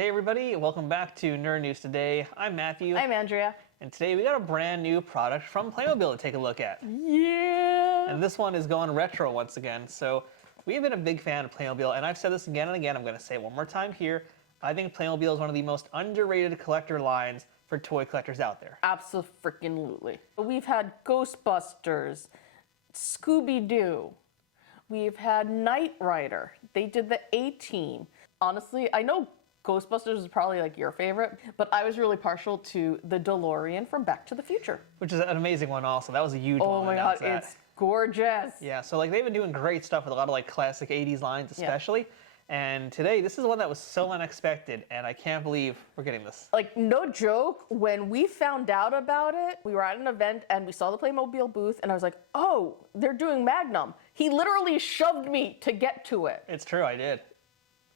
Hey everybody, welcome back to Nerd News Today. I'm Matthew. I'm Andrea. And today we got a brand new product from Playmobil to take a look at. Yeah! And this one is going retro once again. So we've been a big fan of Playmobil, and I've said this again and again, I'm going to say it one more time here. I think Playmobil is one of the most underrated collector lines for toy collectors out there. Absolutely. We've had Ghostbusters, Scooby-Doo, we've had Knight Rider, they did the A-Team. Honestly, I know Ghostbusters is probably like your favorite, but I was really partial to the DeLorean from Back to the Future. Which is an amazing one also. That was a huge one. Oh my god, it's gorgeous. Yeah, so like they've been doing great stuff with a lot of like classic 80s lines especially. Yeah. And today, this is one that was so unexpected, and I can't believe we're getting this. Like, no joke, when we found out about it, we were at an event and we saw the Playmobil booth, and I was like, oh, they're doing Magnum. He literally shoved me to get to it. It's true, I did.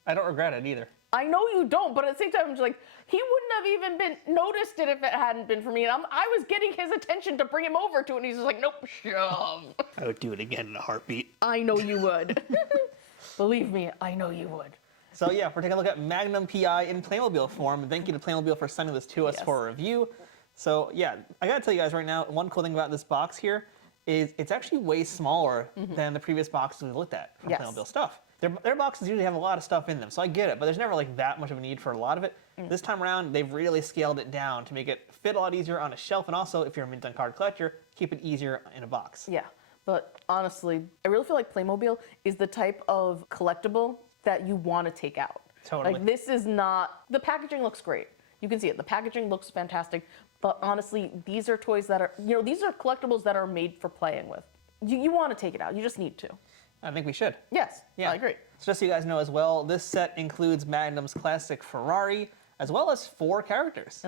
I don't regret it either. I know you don't, but at the same time, I'm just like, he wouldn't have even been noticed it if it hadn't been for me. And I was getting his attention to bring him over to it, and he's just like, nope, shove. I would do it again in a heartbeat. I know you would. Believe me, I know you would. So yeah, we're taking a look at Magnum PI in Playmobil form, and thank you to Playmobil for sending this to us for a review. So yeah, I gotta tell you guys right now, one cool thing about this box here is it's actually way smaller than the previous boxes we looked at from Playmobil stuff. Their boxes usually have a lot of stuff in them, so I get it, but there's never like that much of a need for a lot of it. This time around, they've really scaled it down to make it fit a lot easier on a shelf, and also, if you're a mint on card collector, keep it easier in a box. Yeah, but honestly, I really feel like Playmobil is the type of collectible that you want to take out. Totally. Like, this is not, the packaging looks great. You can see it, the packaging looks fantastic, but honestly, these are toys that are, these are collectibles that are made for playing with. You want to take it out, you just need to. I think we should. Yes, yeah. I agree. So just so you guys know as well, this set includes Magnum's classic Ferrari, as well as 4 characters.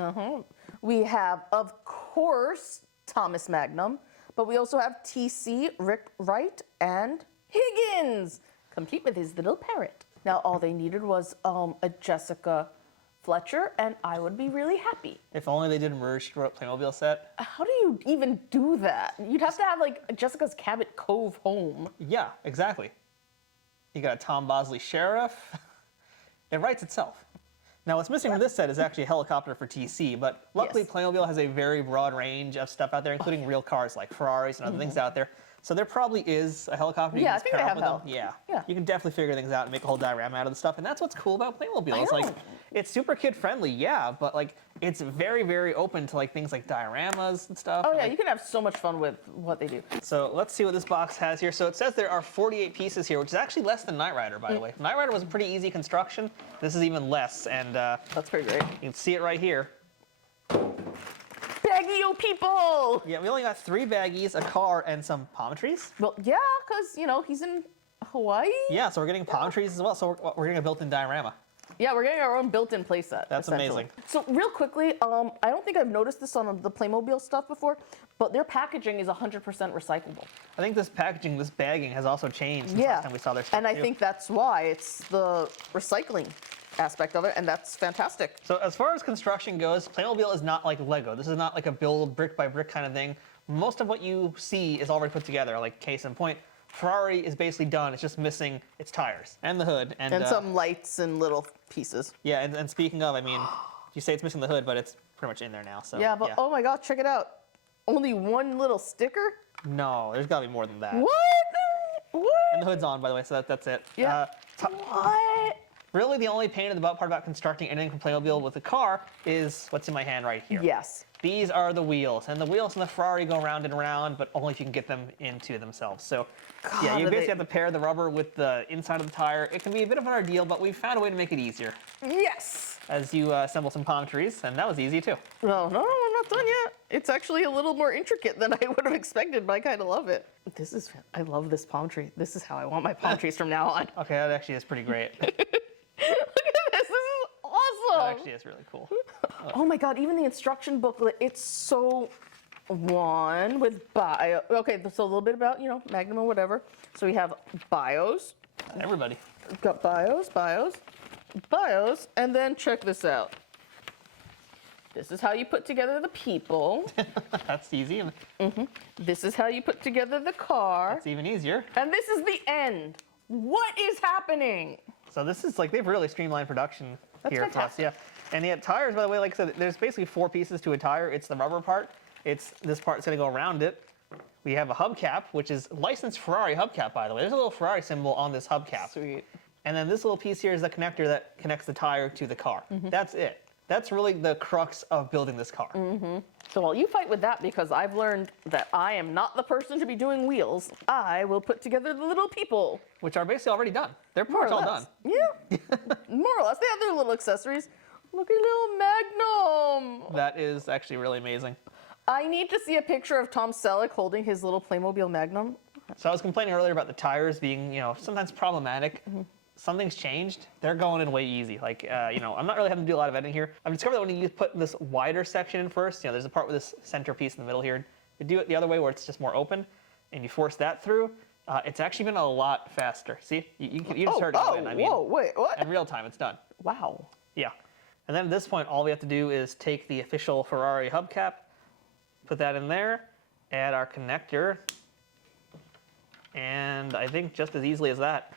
We have, of course, Thomas Magnum, but we also have TC, Rick Wright, and Higgins, complete with his little parrot. Now, all they needed was a Jessica Fletcher, and I would be really happy. If only they did a Murder, She Wrote Playmobil set. How do you even do that? You'd have to have, like, Jessica's Cabot Cove home. Yeah, exactly. You got a Tom Bosley sheriff. It writes itself. Now, what's missing from this set is actually a helicopter for TC, but luckily Playmobil has a very broad range of stuff out there, including real cars like Ferraris and other things out there. So there probably is a helicopter. Yeah, I think they have help. Yeah. You can definitely figure things out and make a whole diorama out of the stuff, and that's what's cool about Playmobil. It's like, it's super kid-friendly, yeah, but like, it's very, very open to like things like dioramas and stuff. Oh yeah, like, you can have so much fun with what they do. So let's see what this box has here. So it says there are 48 pieces here, which is actually less than Knight Rider, by the way. Knight Rider was a pretty easy construction. This is even less, and that's pretty great. You can see it right here. Baggy-o people! Yeah, we only got 3 baggies, a car, and some palm trees. Well, yeah, because, he's in Hawaii? Yeah, so we're getting palm trees as well, so we're getting a built-in diorama. Yeah, we're getting our own built-in playset. That's amazing. So real quickly, I don't think I've noticed this on the Playmobil stuff before, but their packaging is 100% recyclable. I think this packaging, this bagging has also changed since last time we saw their stuff and I think that's why it's the recycling aspect of it, and that's fantastic. So as far as construction goes, Playmobil is not like Lego. This is not like a build brick by brick kind of thing. Most of what you see is already put together, like case in point. Ferrari is basically done. It's just missing its tires and the hood. And some lights and little pieces. Yeah, and speaking of, I mean, you say it's missing the hood, but it's pretty much in there now. So yeah, but oh my god, check it out. Only one little sticker? No, there's got to be more than that. What? What? And the hood's on, by the way, so that's it. Yeah. What? Really, the only pain in the butt part about constructing anything from Playmobil with a car is what's in my hand right here. Yes. These are the wheels, and the wheels in the Ferrari go round and round, but only if you can get them into themselves. So, yeah, you basically have to pair the rubber with the inside of the tire. It can be a bit of an ordeal, but we found a way to make it easier. Yes! As you assemble some palm trees, and that was easy too. No, I'm not done yet. It's actually a little more intricate than I would have expected, but I kind of love it. I love this palm tree. This is how I want my palm trees from now on. Okay, that actually is pretty great. Look at this is awesome. That actually is really cool. Oh my god, even the instruction booklet, it's so with bio. Okay, so a little bit about, Magnum or whatever. So we have bios. Everybody. We've got bios, and then check this out. This is how you put together the people. That's easy. This is how you put together the car. That's even easier. And this is the end. What is happening? So this is like, they've really streamlined production That's here for us. fantastic. Yeah. And the tires, by the way, like I said, there's basically 4 pieces to a tire. It's the rubber part. It's this part's going to go around it. We have a hubcap, which is licensed Ferrari hubcap, by the way. There's a little Ferrari symbol on this hubcap. Sweet. And then this little piece here is the connector that connects the tire to the car. That's it. That's really the crux of building this car. So while you fight with that, because I've learned that I am not the person to be doing wheels, I will put together the little people. Which are basically already done. They're pretty much all done. Yeah, more or less. They have their little accessories. Look at little Magnum. That is actually really amazing. I need to see a picture of Tom Selleck holding his little Playmobil Magnum. So I was complaining earlier about the tires being, sometimes problematic. Something's changed. They're going in way easy. Like, I'm not really having to do a lot of editing here. I've discovered that when you put this wider section in first, there's a part with this center piece in the middle here. You do it the other way where it's just more open, and you force that through. It's actually been a lot faster. See, you just heard it go in. I mean, whoa, wait, what? in real time, it's done. Wow. Yeah. And then at this point, all we have to do is take the official Ferrari hubcap, put that in there, add our connector, and I think just as easily as that,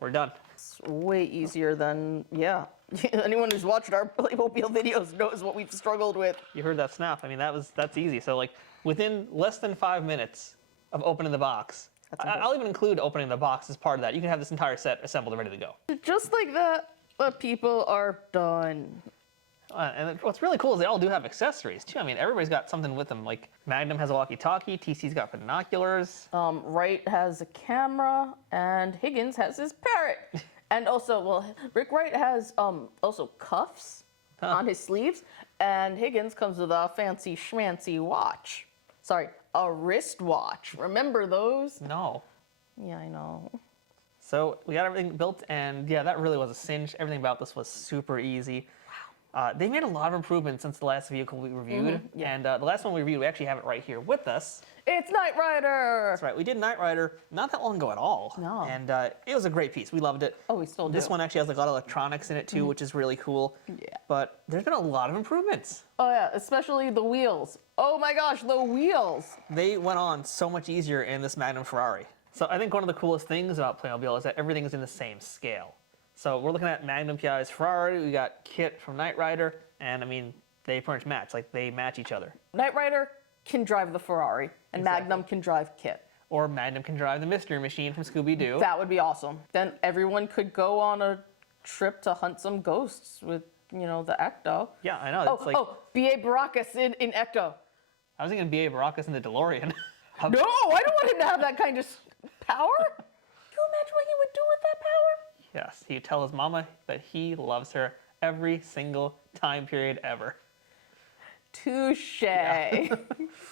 we're done. It's way easier than, yeah. Anyone who's watched our Playmobil videos knows what we've struggled with. You heard that snap. I mean, that's easy. So like within less than 5 minutes of opening the box, I'll even include opening the box as part of that. You can have this entire set assembled and ready to go. Just like that, the people are done. And what's really cool is they all do have accessories too. I mean, everybody's got something with them. Like Magnum has a walkie-talkie, TC's got binoculars. Wright has a camera, and Higgins has his parrot. And also, well, Rick Wright has also cuffs on his sleeves, and Higgins comes with a fancy schmancy watch. Sorry, a wristwatch. Remember those? No. Yeah, I know. So we got everything built, and yeah, that really was a cinch. Everything about this was super easy. They made a lot of improvements since the last vehicle we reviewed, and the last one we reviewed, we actually have it right here with us. It's Knight Rider! That's right, we did Knight Rider not that long ago at all. No. And it was a great piece, we loved it. Oh, we still do. This one actually has like a lot of electronics in it too, which is really cool. Yeah. But there's been a lot of improvements. Oh yeah, especially the wheels. Oh my gosh, the wheels! They went on so much easier in this Magnum Ferrari. So I think one of the coolest things about Playmobil is that everything is in the same scale. So we're looking at Magnum PI's Ferrari, we got Kit from Knight Rider, and I mean, they pretty much match, like they match each other. Knight Rider can drive the Ferrari, and Magnum can drive Kit. Or Magnum can drive the Mystery Machine from Scooby-Doo. That would be awesome. Then everyone could go on a trip to hunt some ghosts with, the Ecto. Yeah, I know. That's B.A. Baracus in Ecto. I was thinking B.A. Baracus in the DeLorean. No, I don't want him to have that kind of power. Can you imagine what he would do with that power? Yes, he'd tell his mama that he loves her every single time period ever. Touche. Yeah.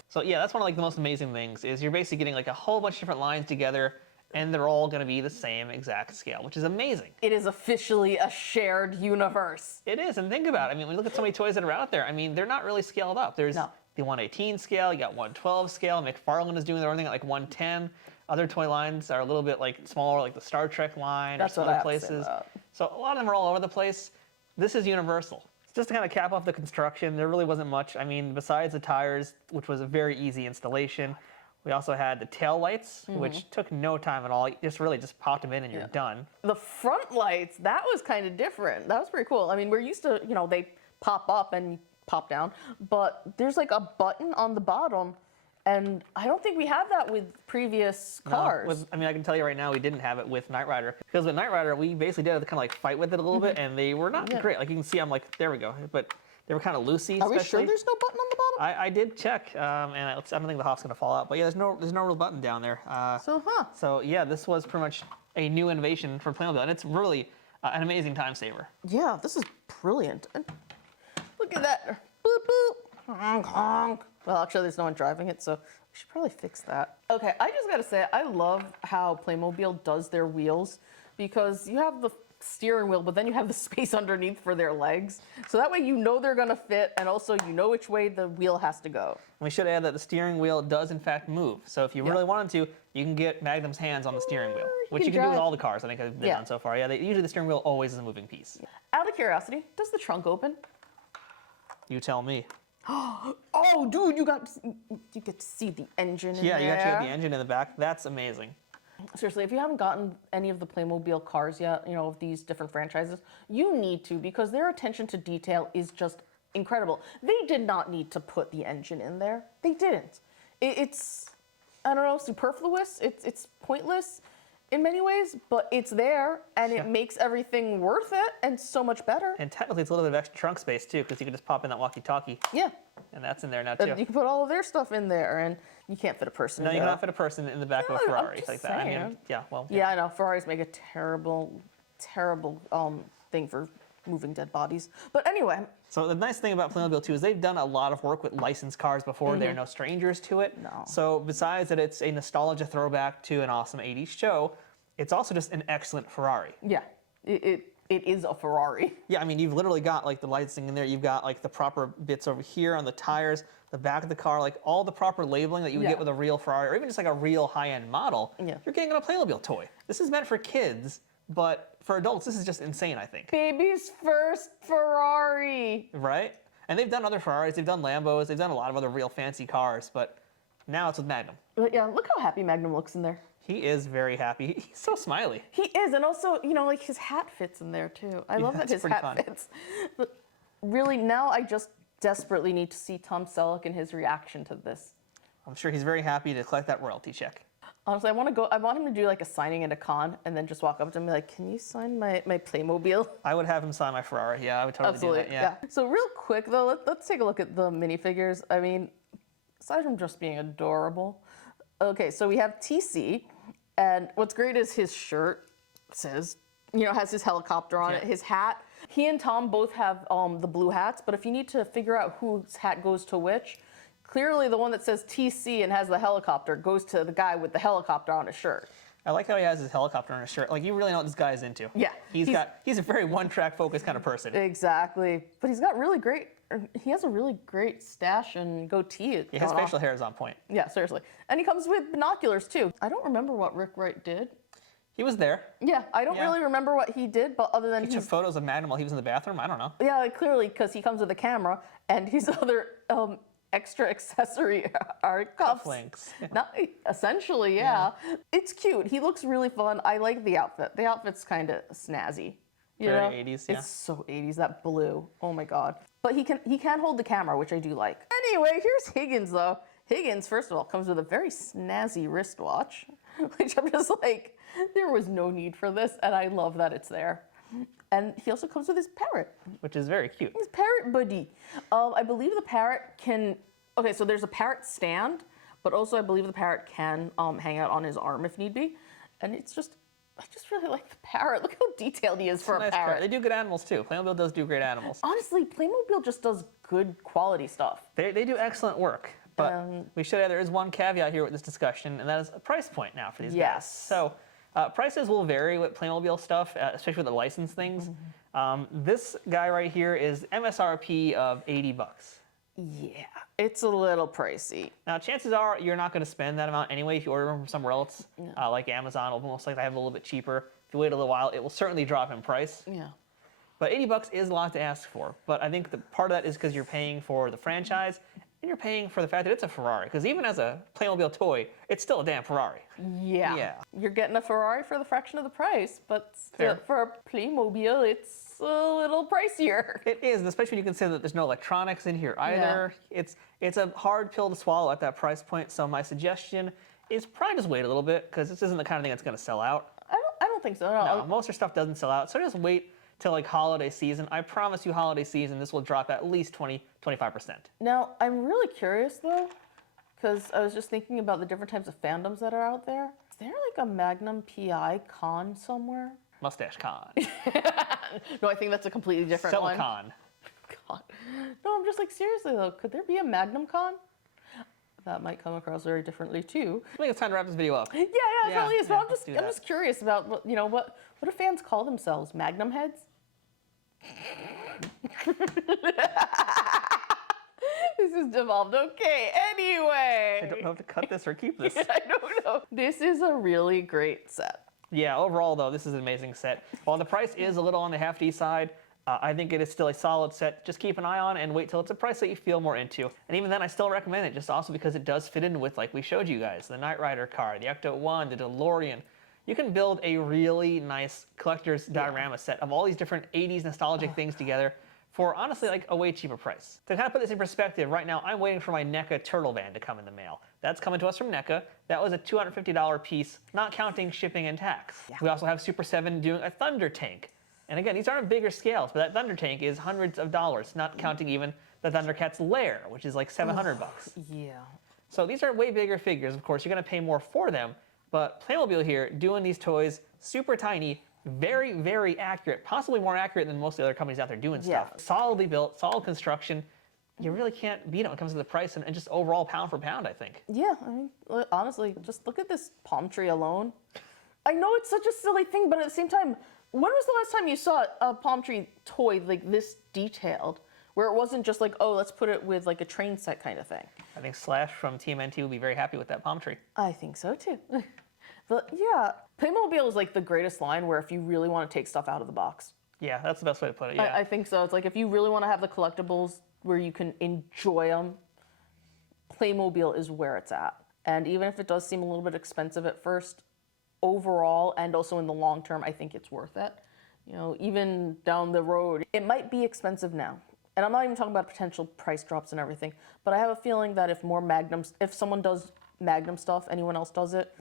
So yeah, that's one of like the most amazing things is you're basically getting like a whole bunch of different lines together and they're all going to be the same exact scale, which is amazing. It is officially a shared universe. It is, and think about it. I mean, when you look at so many toys that are out there, I mean, they're not really scaled up. There's the 118 scale, you got 112 scale, McFarlane is doing their own thing at like 110. Other toy lines are a little bit like smaller, like the Star Trek line or some other places. So a lot of them are all over the place. This is universal. Just to kind of cap off the construction, there really wasn't much. I mean, besides the tires, which was a very easy installation, we also had the tail lights, which took no time at all. You just popped them in and you're done. The front lights, that was kind of different. That was pretty cool. I mean, we're used to, they pop up and pop down, but there's like a button on the bottom. And I don't think we have that with previous cars. I mean, I can tell you right now, we didn't have it with Knight Rider. Because with Knight Rider, we basically did have to kind of like fight with it a little bit, and they were not great. Like you can see, I'm like, there we go. But they were kind of loosey. Are we sure there's no button on the bottom? I did check, and I don't think the hop's gonna fall out. But yeah, there's no real button down there. So yeah, this was pretty much a new innovation for Playmobil, and it's really an amazing time saver. Yeah, this is brilliant. And look at that. Boop, boop. Honk, honk. Well, actually, there's no one driving it, so we should probably fix that. Okay, I just gotta say, I love how Playmobil does their wheels because you have the steering wheel, but then you have the space underneath for their legs. So that way you know they're gonna fit, and also you know which way the wheel has to go. We should add that the steering wheel does in fact move. So if you really wanted to, you can get Magnum's hands on the steering wheel, which you can do with all the cars I think I've been on so far. Yeah, usually the steering wheel always is a moving piece. Out of curiosity, does the trunk open? You tell me. Oh, dude, you get to see the engine in there. Yeah, you actually got the engine in the back. That's amazing. Seriously, if you haven't gotten any of the Playmobil cars yet, you know, of these different franchises, you need to, because their attention to detail is just incredible. They did not need to put the engine in there. They didn't. It's, I don't know, superfluous. It's pointless in many ways, but it's there, and it makes everything worth it and so much better. And technically, it's a little bit of extra trunk space too, because you can just pop in that walkie-talkie. Yeah. And that's in there now too. You can put all of their stuff in there, and you can't fit a person No, in you there. cannot fit a person in the back of a I'm Ferrari just like that. I mean, saying. yeah, well. Yeah, I know. Ferraris make a terrible, terrible thing for moving dead bodies. But anyway. So the nice thing about Playmobil too is they've done a lot of work with licensed cars before. They're no strangers to it. No. So besides that it's a nostalgia throwback to an awesome 80s show, it's also just an excellent Ferrari. Yeah, it is a Ferrari. Yeah, I mean, you've literally got like the licensing in there. You've got like the proper bits over here on the tires, the back of the car, like all the proper labeling that you would get with a real Ferrari or even just like a real high-end model. Yeah. You're getting on a Playmobil toy. This is meant for kids, but for adults, this is just insane, I think. Baby's first Ferrari. Right? And they've done other Ferraris, they've done Lambos, they've done a lot of other real fancy cars, but now it's with Magnum. But yeah, look how happy Magnum looks in there. He is very happy. He's so smiley. He is, and also, you know, like his hat fits in there too. I love that that's his pretty hat fun. fits. But really, now I just desperately need to see Tom Selleck and his reaction to this. I'm sure he's very happy to collect that royalty check. Honestly, I want him to do like a signing at a con and then just walk up to him and be like, can you sign my Playmobil? I would have him sign my Ferrari. Yeah, I would totally Absolutely, do that. Yeah. So real quick though, let's take a look at the minifigures. I mean, aside from just being adorable. Okay, so we have TC, and what's great is his shirt says, you know, has his helicopter on it, his hat. He and Tom both have the blue hats, but if you need to figure out whose hat goes to which, clearly the one that says TC and has the helicopter goes to the guy with the helicopter on his shirt. I like how he has his helicopter on his shirt. Like, you really know what this guy is into. Yeah. He's a very one-track focused kind of person. Exactly. But he has a really great stash and goatee. Yeah, his facial hair is on point. Yeah, seriously. And he comes with binoculars too. I don't remember what Rick Wright did. He was there. Yeah, I don't really remember what he did, but other than He took photos of Magnum while he was in the bathroom. I don't know. yeah, like, clearly because he comes with a camera and his other extra accessory are cuffs. Cufflinks. Not essentially, yeah. It's cute. He looks really fun. I like the outfit. The outfit's kind of snazzy. You Very know? 80s, yeah. It's so 80s. That blue. Oh my god. But he can hold the camera, which I do like. Anyway, here's Higgins though. Higgins, first of all, comes with a very snazzy wristwatch, which I'm just like, there was no need for this, and I love that it's there. And he also comes with his parrot. Which is very cute. His parrot buddy. I believe the parrot can. Okay, so there's a parrot stand, but also I believe the parrot can hang out on his arm if need be. And I just really like the parrot. Look how detailed he is for a Nice parrot. They do good animals too. Playmobil does do great animals. Honestly, Playmobil just does good quality stuff. They do excellent work. But we should add there is one caveat here with this discussion, and that is a price point now for these guys. Yes. So prices will vary with Playmobil stuff, especially with the licensed things. This guy right here is MSRP of $80. Yeah, it's a little pricey. Now, chances are you're not going to spend that amount anyway if you order them from somewhere else, like Amazon. Will most likely have a little bit cheaper. If you wait a little while, it will certainly drop in price. Yeah. But $80 is a lot to ask for. But I think the part of that is because you're paying for the franchise, and you're paying for the fact that it's a Ferrari. Because even as a Playmobil toy, it's still a damn Ferrari. Yeah. Yeah. You're getting a Ferrari for the fraction of the price, but still, Fair. for a Playmobil, it's a little pricier. It is, and especially when you consider that there's no electronics in here either. It's a hard pill to swallow at that price point. So my suggestion is probably just wait a little bit, because this isn't the kind of thing that's going to sell out. I don't think so. No, most of their stuff doesn't sell out. So just wait till like holiday season. I promise you holiday season, this will drop at least 20-25%. Now, I'm really curious though, because I was just thinking about the different types of fandoms that are out there. Is there like a Magnum PI con somewhere? Mustache Con. No, I think that's a completely different one. Selleck. God. No, I'm just like, seriously though, could there be a Magnum con? That might come across very differently too. I think it's time to wrap this video up. Yeah, it probably is. But let's do I'm that. just curious about what do fans call themselves? Magnum heads? This has devolved. Okay, anyway. I don't know if to cut this or keep this. I don't know. This is a really great set. Yeah, overall though, this is an amazing set. While the price is a little on the hefty side, I think it is still a solid set. Just keep an eye on and wait till it's a price that you feel more into. And even then, I still recommend it, just also because it does fit in with, like we showed you guys, the Knight Rider car, the Ecto-1, the DeLorean. you can build a really nice collector's diorama set of all these different 80s nostalgic things together for honestly like a way cheaper price. To kind of put this in perspective, right now I'm waiting for my NECA turtle van to come in the mail. That's coming to us from NECA. That was a $250 piece, not counting shipping and tax. Yeah. We also have Super 7 doing a Thunder tank. And again, these aren't bigger scales, but that Thunder tank is hundreds of dollars, not counting even the Thundercat's lair, which is like 700 bucks. Yeah. So these are way bigger figures. Of course, you're gonna pay more for them, but Playmobil here doing these toys super tiny, very, very accurate, possibly more accurate than most of the other companies out there doing stuff. Solidly built, solid construction. You really can't beat it when it comes to the price and just overall pound for pound, I think. Yeah, I mean, honestly, just look at this palm tree alone. I know it's such a silly thing, but at the same time, when was the last time you saw a palm tree toy like this detailed, where it wasn't just like, oh, let's put it with like a train set kind of thing? I think Slash from TMNT will be very happy with that palm tree. I think so too. But yeah, Playmobil is like the greatest line where if you really want to take stuff out of the box. Yeah, that's the best way to put it, yeah. I think so. It's like if you really want to have the collectibles where you can enjoy them, Playmobil is where it's at. And even if it does seem a little bit expensive at first, overall and also in the long term, I think it's worth it. You know, even down the road, it might be expensive now. And I'm not even talking about potential price drops and everything, but I have a feeling that if someone does Magnum stuff, anyone else does it,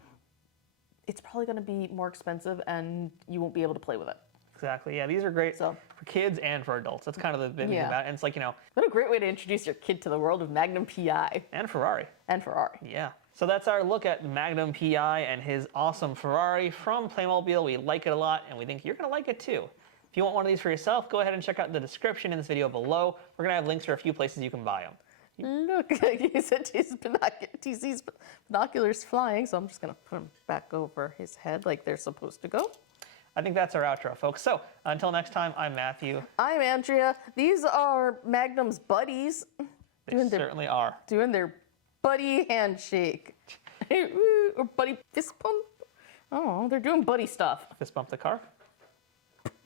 it's probably going to be more expensive and you won't be able to play with it. Exactly, yeah, these are great for kids and for adults. That's kind of the big thing about it. And it's like, you know. What a great way to introduce your kid to the world of Magnum PI. And Ferrari. And Ferrari. Yeah. So that's our look at Magnum PI and his awesome Ferrari from Playmobil. We like it a lot and we think you're going to like it too. If you want one of these for yourself, go ahead and check out the description in this video below. We're going to have links for a few places you can buy them. Look, he said he sees binoculars flying, so I'm just going to put them back over his head like they're supposed to go. I think that's our outro, folks. So until next time, I'm Matthew. I'm Andrea. These are Magnum's buddies. They certainly are. Doing their buddy handshake. Or buddy fist bump. Oh, they're doing buddy stuff. Fist bump the car.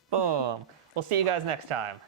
Boom. We'll see you guys next time.